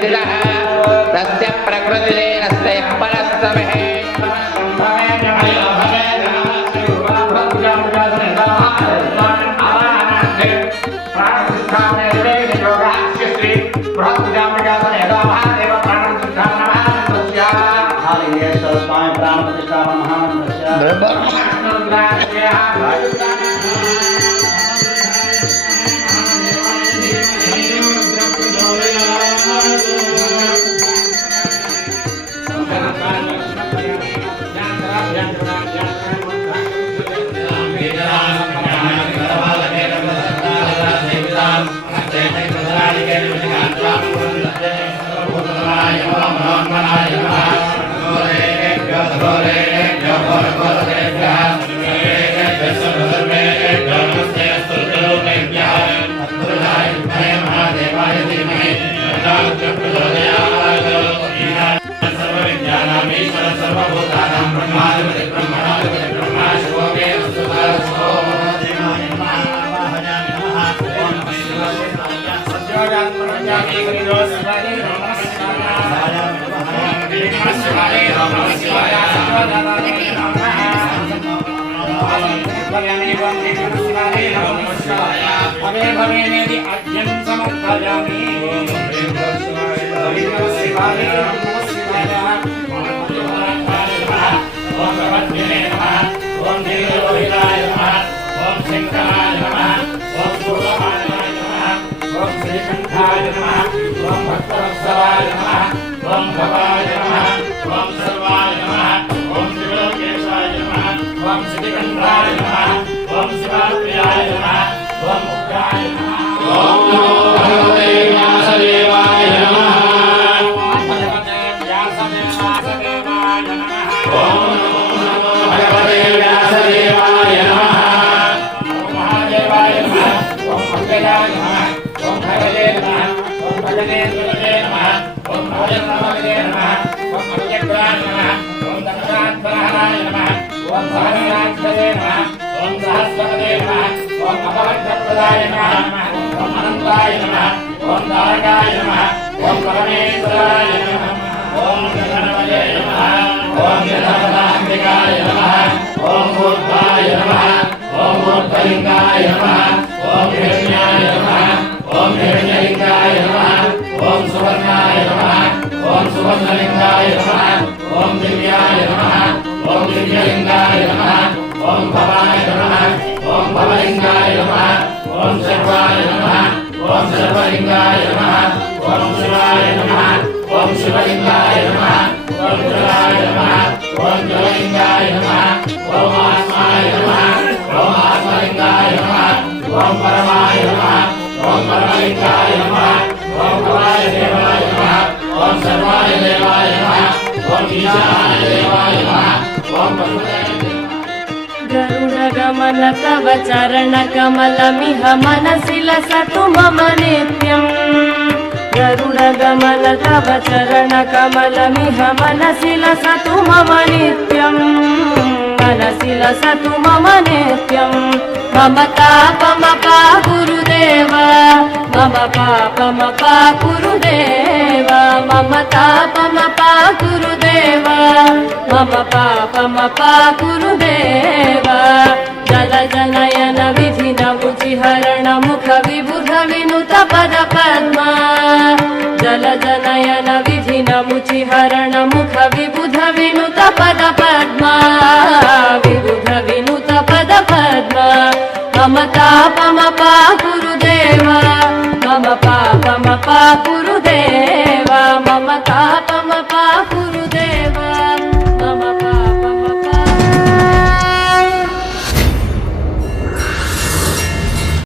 स्थितः तस्य प्रकृतिरेनस्य परस्तमः गरुडगमन तव चरणकमलमिह मनसि लसतु मम नित्यम् गरुडगमन तव चरणकमलमिह मनसि लसतु मम नित्यम् मनसि लसतु मम नित्यम् मम तापमपा गुरुदेव मम पापमपा गुरुदेव मम तापमपा गुरुदेव मम पापमपा गुरुदेव जल जनयन विधिन मुचिहरण मुख विबुध विनुत पद पद्मा जल जनयन विधिन मुचिहरण मुख